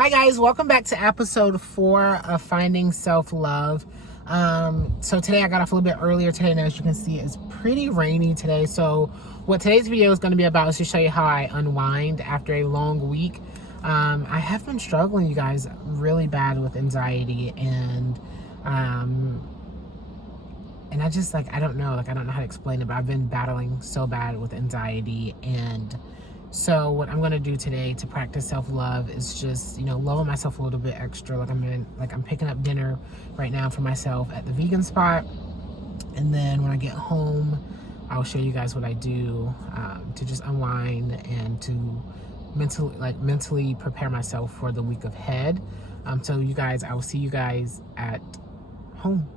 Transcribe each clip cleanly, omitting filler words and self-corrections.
Hi guys, welcome back to episode 4 of Finding Self-Love. So today I got off a little bit earlier today, and as you can see, it's pretty rainy today. So what today's video is going to be about is to show you how I unwind after a long week. I have been struggling, you guys, really bad with anxiety, and I just, I don't know how to explain it, but I've been battling so bad with anxiety. And so what I'm going to do today to practice self-love is just, loving myself a little bit extra. I'm picking up dinner right now for myself at the vegan spot. And then when I get home, I'll show you guys what I do to just unwind and to mentally prepare myself for the week ahead. So you guys, I will see you guys at home.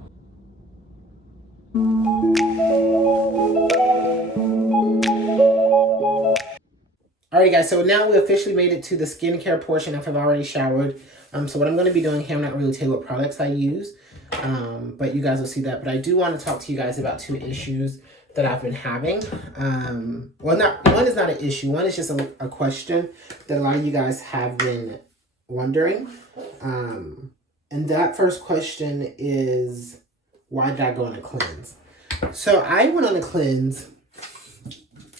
Alright guys, so now we officially made it to the skincare portion after I've already showered. So what I'm going to be doing here, I'm not really telling you what products I use, but you guys will see that. But I do want to talk to you guys about 2 issues that I've been having. One is not an issue. One is just a question that a lot of you guys have been wondering. And that first question is, why did I go on a cleanse? So I went on a cleanse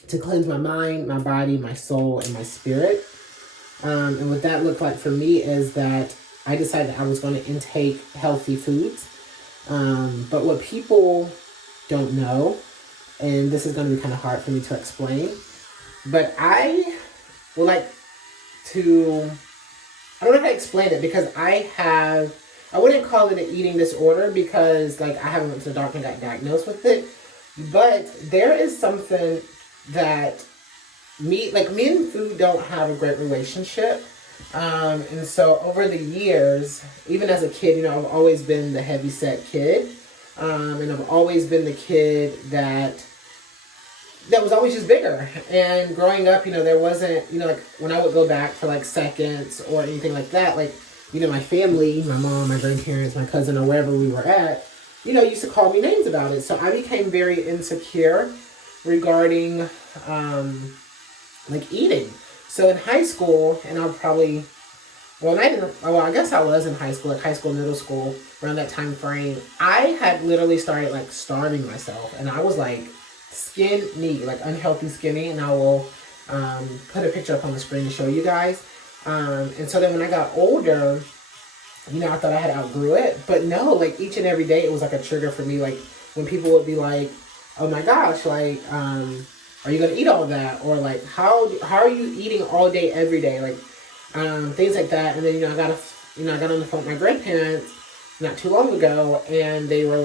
to cleanse my mind, my body, my soul, and my spirit. And what that looked like for me is that I decided I was going to intake healthy foods. But what people don't know, and this is going to be kind of hard for me to explain, but I would like to, I don't know how to explain it, because I wouldn't call it an eating disorder, because I haven't went to the doctor and got diagnosed with it. But there is something that me and food don't have a great relationship. And so over the years, even as a kid, I've always been the heavyset kid. And I've always been the kid that was always just bigger. And growing up, there wasn't, when I would go back for seconds or anything like that, my family, my mom, my grandparents, my cousin, or wherever we were at, used to call me names about it. So I became very insecure regarding eating. So in high school, and I guess I was in high school, middle school, around that time frame, I had literally started starving myself, and I was skinny, unhealthy skinny, and I will put a picture up on the screen to show you guys. And so then when I got older, I thought I had outgrew it, but no, each and every day it was a trigger for me. When people would be like, oh my gosh, are you gonna eat all that? Or how are you eating all day, every day? Things like that. And then, I got on the phone with my grandparents not too long ago, and they were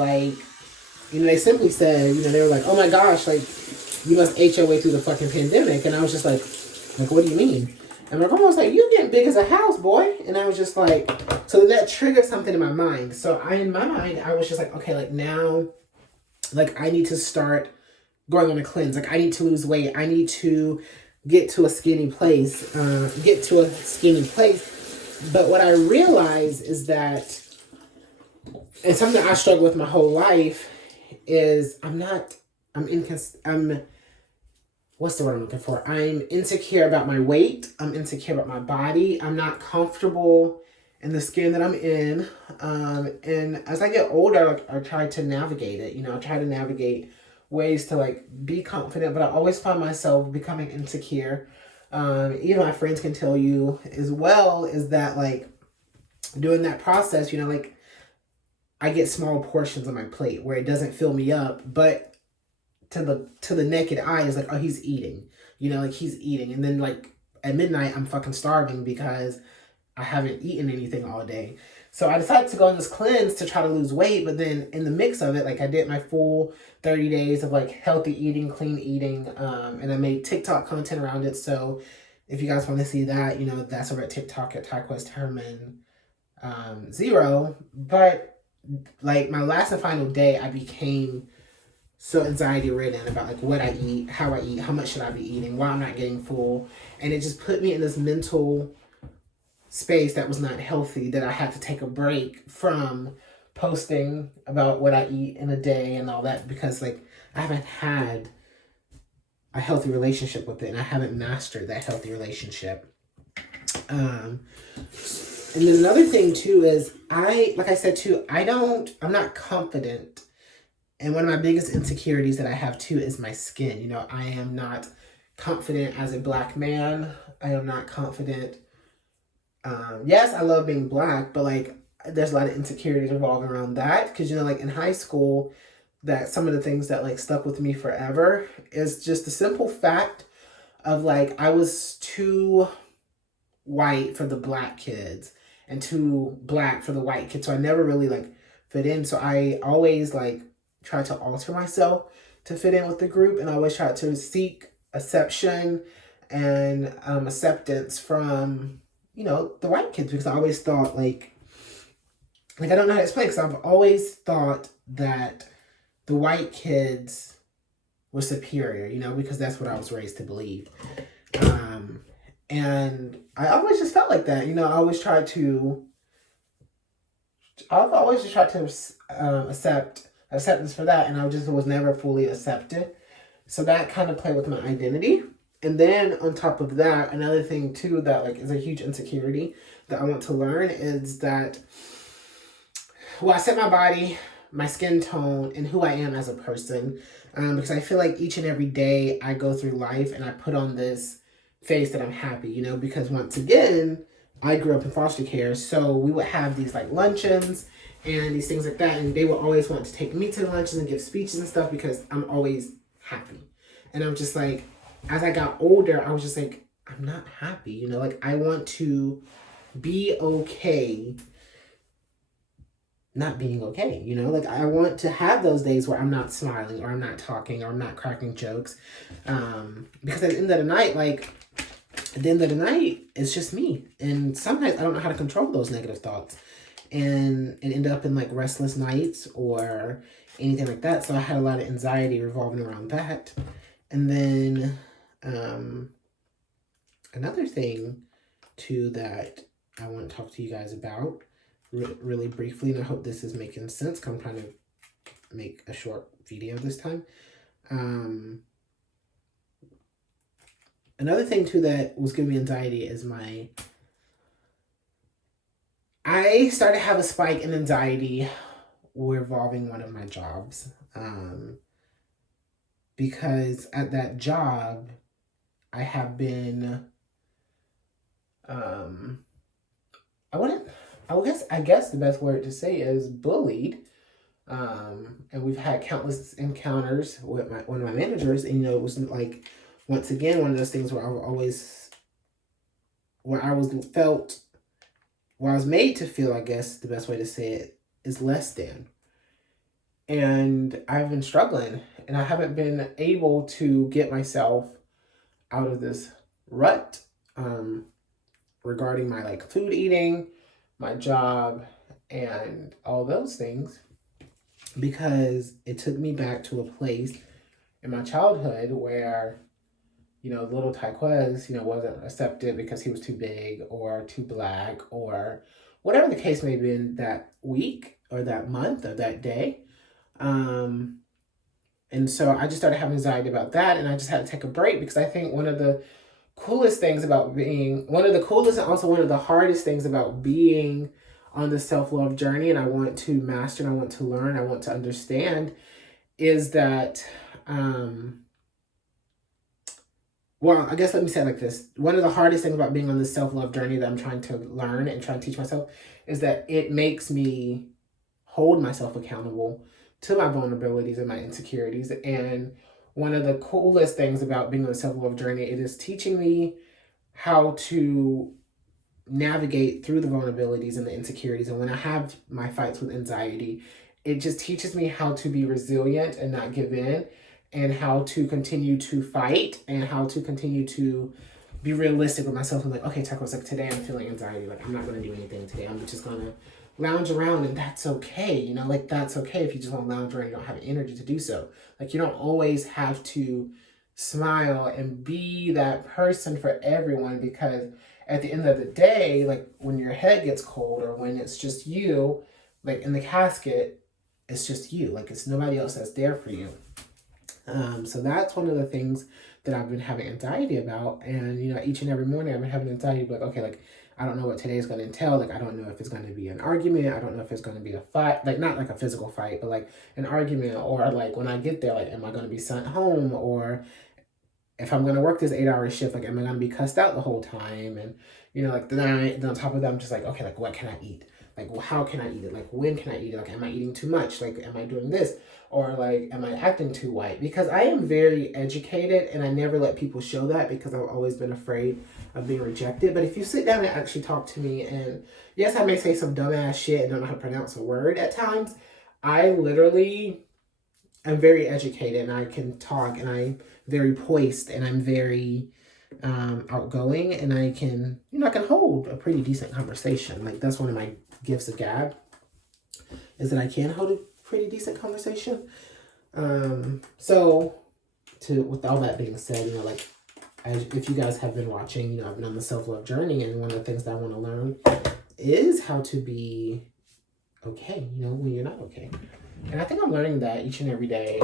they simply said, they were oh my gosh, you must ate your way through the fucking pandemic. And I was just what do you mean? And my grandma was you're getting big as a house, boy. And I was just so then that triggered something in my mind. So in my mind, I was just okay, now, I need to start going on a cleanse. I need to lose weight. I need to get to a skinny place. But what I realize is that, and something I struggle with my whole life, is what's the word I'm looking for? I'm insecure about my weight. I'm insecure about my body. I'm not comfortable in the skin that I'm in. And as I get older, I try to navigate it. I try to navigate ways to be confident, but I always find myself becoming insecure. Even my friends can tell you as well, is that during that process, I get small portions on my plate where it doesn't fill me up, but to the naked eye is oh, he's eating, he's eating. And then at midnight, I'm fucking starving because I haven't eaten anything all day. So I decided to go on this cleanse to try to lose weight, but then in the mix of it, I did my full 30 days of healthy eating, clean eating, and I made TikTok content around it. So if you guys want to see that, that's over at TikTok at Tyquest Herman 0. But my last and final day, I became so anxiety ridden about what I eat, how much should I be eating, why I'm not getting full. And it just put me in this mental space that was not healthy, that I had to take a break from posting about what I eat in a day and all that, because I haven't had a healthy relationship with it, and I haven't mastered that healthy relationship. And then another thing too is like I said too, I'm not confident. And one of my biggest insecurities that I have too is my skin. You know, I am not confident as a black man. I am not confident. Yes, I love being black, but like there's a lot of insecurities revolving around that. Cause you know, like in high school, that some of the things that like stuck with me forever is just the simple fact of like I was too white for the black kids and too black for the white kids. So I never really like fit in. So I always like tried to alter myself to fit in with the group, and I always tried to seek acceptance and acceptance from, you know, the white kids, because I always thought like I don't know how to explain, because I've always thought that the white kids were superior, you know, because that's what I was raised to believe. And I always just felt like that, you know. I've always just tried to acceptance for that, and I just was never fully accepted. So that kind of played with my identity. And then on top of that, another thing too that like is a huge insecurity that I want to learn is that, well, I set my body, my skin tone, and who I am as a person. Because I feel like each and every day I go through life and I put on this face that I'm happy, you know, because once again, I grew up in foster care. So we would have these like luncheons and these things like that. And they would always want to take me to the luncheons and give speeches and stuff because I'm always happy. And I'm just like, as I got older, I was just like, I'm not happy, you know, like I want to be okay not being okay, you know, like I want to have those days where I'm not smiling or I'm not talking or I'm not cracking jokes, because at the end of the night, like at the end of the night, it's just me, and sometimes I don't know how to control those negative thoughts, and end up in like restless nights or anything like that. So I had a lot of anxiety revolving around that. And then another thing too that I want to talk to you guys about really briefly, and I hope this is making sense, because I'm trying to make a short video this time. Another thing too that was giving me anxiety is I started to have a spike in anxiety revolving one of my jobs, because at that job I have been I guess the best word to say is bullied. And we've had countless encounters with one of my managers, and you know, it was like, once again, one of those things where I was made to feel, I guess the best way to say it is less than. And I've been struggling, and I haven't been able to get myself out of this rut, regarding my like food eating, my job, and all those things, because it took me back to a place in my childhood where, you know, little Taquez, you know, wasn't accepted because he was too big or too black or whatever the case may have been that week or that month or that day. And so I just started having anxiety about that, and I just had to take a break, because I think one of the coolest and also one of the hardest things about being on the self-love journey, and I want to master and I want to learn, I want to understand, is that well, I guess let me say it like this. One of the hardest things about being on this self-love journey that I'm trying to learn and trying to teach myself is that it makes me hold myself accountable to my vulnerabilities and my insecurities. And one of the coolest things about being on a self-love journey, it is teaching me how to navigate through the vulnerabilities and the insecurities. And when I have my fights with anxiety, it just teaches me how to be resilient and not give in, and how to continue to fight, and how to continue to be realistic with myself. I'm like, okay, Taco, it's like, today I'm feeling anxiety. Like, I'm not going to do anything today. I'm just going to lounge around, and that's okay. You know, like, that's okay if you just want to lounge around, you don't have energy to do so. Like, you don't always have to smile and be that person for everyone, because at the end of the day, like, when your head gets cold or when it's just you, like in the casket, it's just you. Like, it's nobody else that's there for you. So that's one of the things that I've been having anxiety about. And, you know, each and every morning I've been having anxiety, like, okay, like, I don't know what today is going to entail. Like, I don't know if it's going to be an argument. I don't know if it's going to be a fight. Like, not like a physical fight, but like an argument. Or like when I get there, like, am I going to be sent home? Or if I'm going to work this 8-hour shift, like, am I going to be cussed out the whole time? And, you know, like, then on top of that, I'm just like, okay, like, what can I eat? Like, well, how can I eat it? Like, when can I eat it? Like, am I eating too much? Like, am I doing this? Or, like, am I acting too white? Because I am very educated, and I never let people show that because I've always been afraid of being rejected. But if you sit down and actually talk to me, and yes, I may say some dumbass shit and don't know how to pronounce a word at times, I literally am very educated, and I can talk, and I'm very poised, and I'm very outgoing, and I can, you know, I can hold a pretty decent conversation. Like, that's one of my gifts of gab, is that I can hold a pretty decent conversation. So with all that being said, you know, like, if you guys have been watching, you know, I've been on the self-love journey, and one of the things that I want to learn is how to be okay, you know, when you're not okay. And I think I'm learning that each and every day.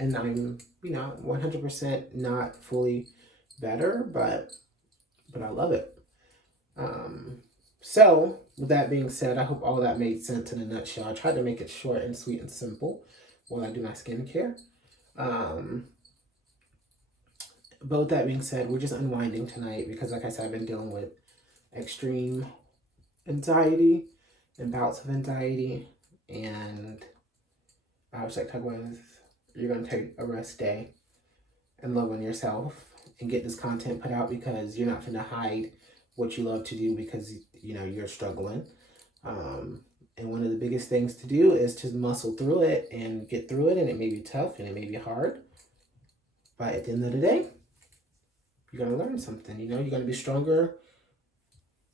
And I'm, you know, 100% not fully better, but I love it. So with that being said, I hope all that made sense in a nutshell. I tried to make it short and sweet and simple while I do my skincare. But with that being said, we're just unwinding tonight because, like I said, I've been dealing with extreme anxiety and bouts of anxiety, and I was like, you're going to take a rest day and love on yourself and get this content put out, because you're not going to hide what you love to do because, you know, you're struggling. And one of the biggest things to do is to muscle through it and get through it. And it may be tough and it may be hard, but at the end of the day, you're going to learn something. You know, you're going to be stronger.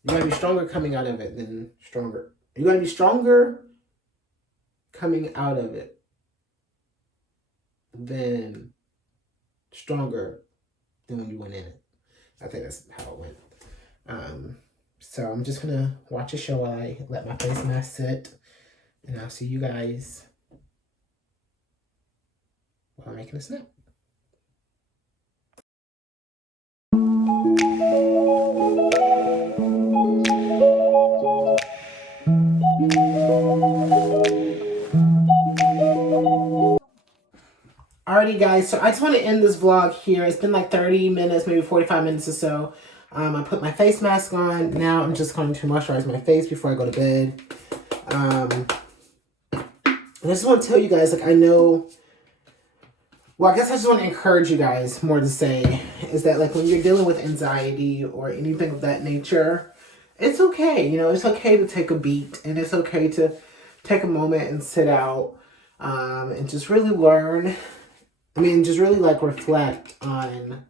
You're going to be stronger coming out of it than stronger. You're going to be stronger coming out of it than stronger than when you went in it. I think that's how it went. So I'm just going to watch a show while I let my face mask sit. And I'll see you guys while I'm making a snap. Alrighty guys, so I just want to end this vlog here. It's been like 30 minutes, maybe 45 minutes or so. I put my face mask on. Now I'm just going to moisturize my face before I go to bed. And I just want to tell you guys, like, I know, well, I guess I just want to encourage you guys more to say, is that, like, when you're dealing with anxiety or anything of that nature, it's okay. You know, it's okay to take a beat, and it's okay to take a moment and sit out and just really learn. I mean, just really, like, reflect on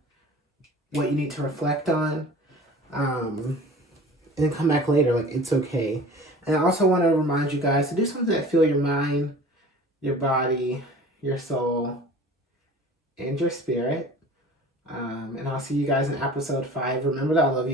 what you need to reflect on, and then come back later. Like, it's okay. And I also want to remind you guys to do something that feel your mind, your body, your soul, and your spirit. And I'll see you guys in episode 5. Remember that I love you.